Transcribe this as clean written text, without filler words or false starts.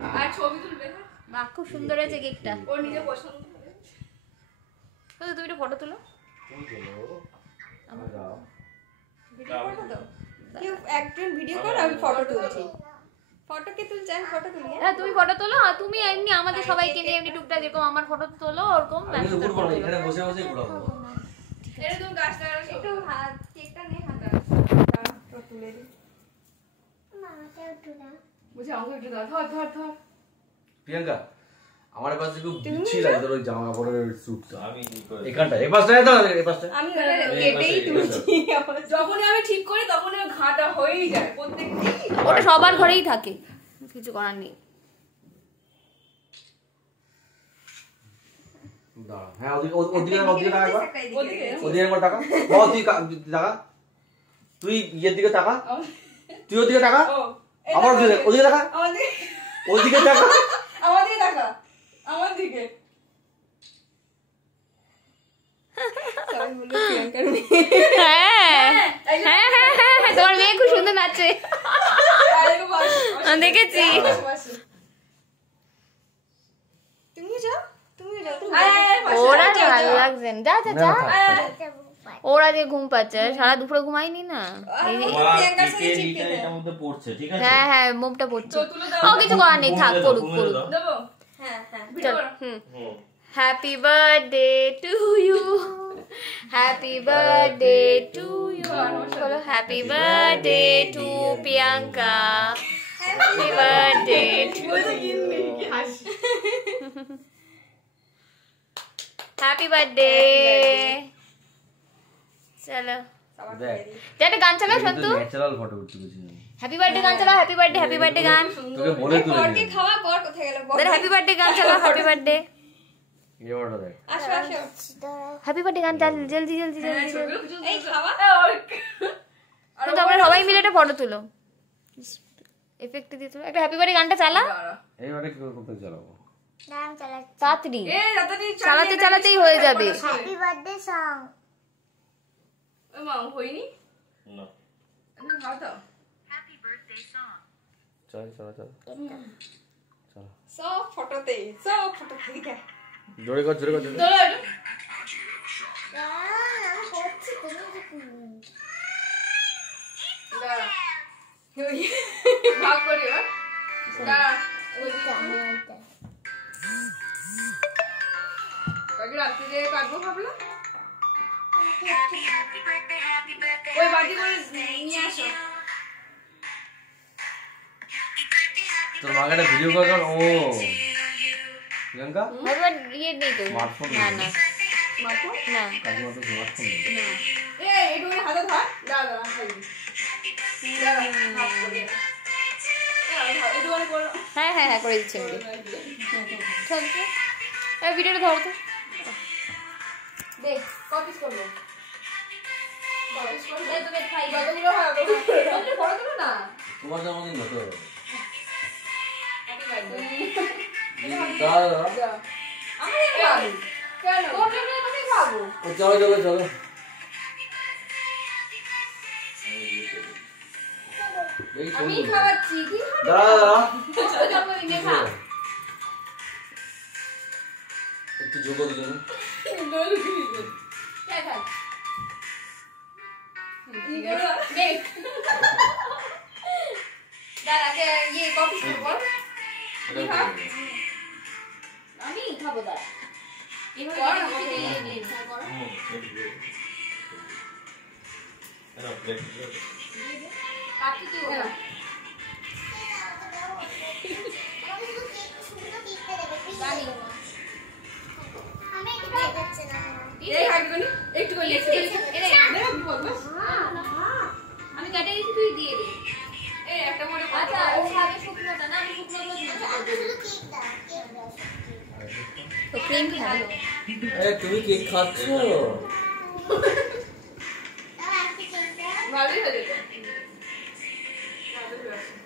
আর ছবি তুলবে না? বাহ খুব সুন্দর হয়েছে কেকটা। ওর নিজে পছন্দ করে। তো তুমি একটা ফটো তুলো। ভিডিও করবো তো? কেউ একজন ভিডিও করো, আমি ফটো তুলছি। ফটো কে তুলছে? আমি ফটো তুলি। হ্যাঁ তুমি ফটো তোলো, আর তুমি এমনি আমাদের সবাইকে নিয়ে এমনি টুকটাক যেরকম আমার ফটো তোলো ওরকম। আমি উপর পড়ে এখানে বসে বসে ঘোরাবো। এটা তুমি গাছ লাগানো, একটু হাত কেকটা নে হাতে। তো তুলে দি। মামাটাও তুলা। বুঝি আমাকে একটু দাও। ধর ধর ধর। প্রিয়াঙ্কা আমার কাছে খুব বিচ্ছি লাগে তোর ওই জামা কাপড়ের স্যুটটা। আমি কি করে এখানটা এই পাশটায় দাও, এই পাশটায়। আমি কেটেই তুলছি। যখনই আমি ঠিক করি তখনই ঘাটা হয়েই যায় প্রত্যেকদিন। ওটা সবার ঘরেই থাকে, কিছু করার নেই। দাঁড়া, হ্যাঁ ওদিকে টাকা একবার। ওদিকে ওদিকে একবার টাকা। বাবা তুই টাকা। তুই ইয়ের দিকে টাকা। তুই ওদিকে টাকা। ও আমার ওদিকে টাকা। আমাদের ওদিকে টাকা। আমাদের টাকা আমার দিকে। সবাই বলে প্রিয়াঙ্কার মেয়ে। হ্যাঁ হ্যাঁ হ্যাঁ হ্যাঁ তোমার মেয়ে খুব সুন্দর নাচে, আরেকটু বস। আমি দেখেছি। তুমিও যাও, তুমিও যাও। ওরা ভালো লাগছে না। যা যা যা, ওরা যে ঘুম পাচ্ছে, সারা দুপুরে ঘুমাইনি না। এই যে- প্রিয়াঙ্কার সাথে কেকের চিপকে ইটা এটার মধ্যে পড়ছে, ঠিক আছে? হ্যাঁ হ্যাঁ মোমটা পড়ছে। তো তুলে দাও। ও কিছু করার নেই, থাক করুক করুক। দেবো? হ্যাঁ হ্যাঁ ভিডিও করো। হুম। Happy birthday to you, happy birthday to you, বলো happy birthday to Priyanka, happy birthday to you, happy birthday. চলো দেখ একটা গান চালাও সন্তু, ন্যাচারাল ফটো উঠতে গেছি। হ্যাপি বার্থডে গান চালাও, হ্যাপি বার্থডে গান। তোকে বলে তুলে বরকে দিই। খাওয়া, বর কোথায় গেল? বর হ্যাপি বার্থডে গান চালাও, হ্যাপি বার্থডে, এই ফটোটা দেখ। আসো আসো। হ্যাপি বার্থডে গান চাল, জলদি জলদি জলদি জলদি। এই খাওয়া। কিন্তু আমরা সবাই মিলে একটা ফটো তুলো, এফেক্ট দিয়ে তুলো। একটা হ্যাপি বার্থডে গানটা চালা, এইবারে কি করতে চালাবো? নাম চালাচ্ছি। তাড়াতাড়ি এই রাতারি চালাতে চালাতেই হয়ে যাবে। Happy birthday song. ওই মা হইনি? না। তুমি খাও দাও। চল চল চল চল। সব ফটোতে, সব ফটো থেকে। জোরে কর জোরে কর জোরে। চলো একটু। আমি করছি, তুমি কি করবে? দাঁড়া। ভাগ করি এবার। দাঁড়া। কাকে রাত্রি দিয়ে কাটবো ভাবলাম। ওই বাটি করে নিয়ে আসো। তোর মাকে একটা ভিডিও কল কর। ও প্রিয়াঙ্কা হ্যাপি বার্থডে ইয়ে নেই তো, স্মার্টফোন না না মাখো। না। কাজে মতো স্মার্টফোন নেই। এই একটু হাতে ধর। দাঁড়া দাঁড়া খাইবি। দাঁড়া ভাগ করি। একটু করে হ্যাঁ হ্যাঁ হ্যাঁ করে দিচ্ছি আমি। চল তো, এই ভিডিওটা ধরো তো। দেখ কপিস করবো। কপিস করবো। এই তোকে খাই দাও। যতগুলো হয় অতগুলো ফটো তুলো না। তোমার জন্মদিন কত? আমি খাবো। কেন? তোর জন্য আমি খাবো। চলো চলো চলো। আমি খাওয়াচ্ছি। কি খাবো? দাঁড়া দাঁড়া। চলো জন্মদিনে খা। একটু যোগো দিলেন। দোল দিবি। কে খায়? দেখ। দাঁড়া কে ইয়ে কপিস করবো। কি খাও? আমি খাবো দাঁড়া। কর না, এইভাবে কর না। দিয়ে হ্যাঁ, করো। হুম, এটা প্লেট। কাটি কি ওটা? আমাকে শুধু কেক শুধু টিপতে দেবে, please জানি। দেবে না। আমি এটা দেখাচ্ছে না। এই হাঁটুখানি একটু করে লিখে দিই। এরে, দেখ কি বলবো? আমি কেটে দিচ্ছি, তুই দিয়ে দে। এই একটা করে আচ্ছা ও খাবে শুকনোটা না, আমি শুকনোটা দিয়ে আমাকে শুধু কেক দাও, কেক দাও। তো ক্রিম খাবে। তুমি কেক খাচ্ছ? দাও একটা কেক দাও। ভালোই হয়ে যেত। ভালোই হয়েছে।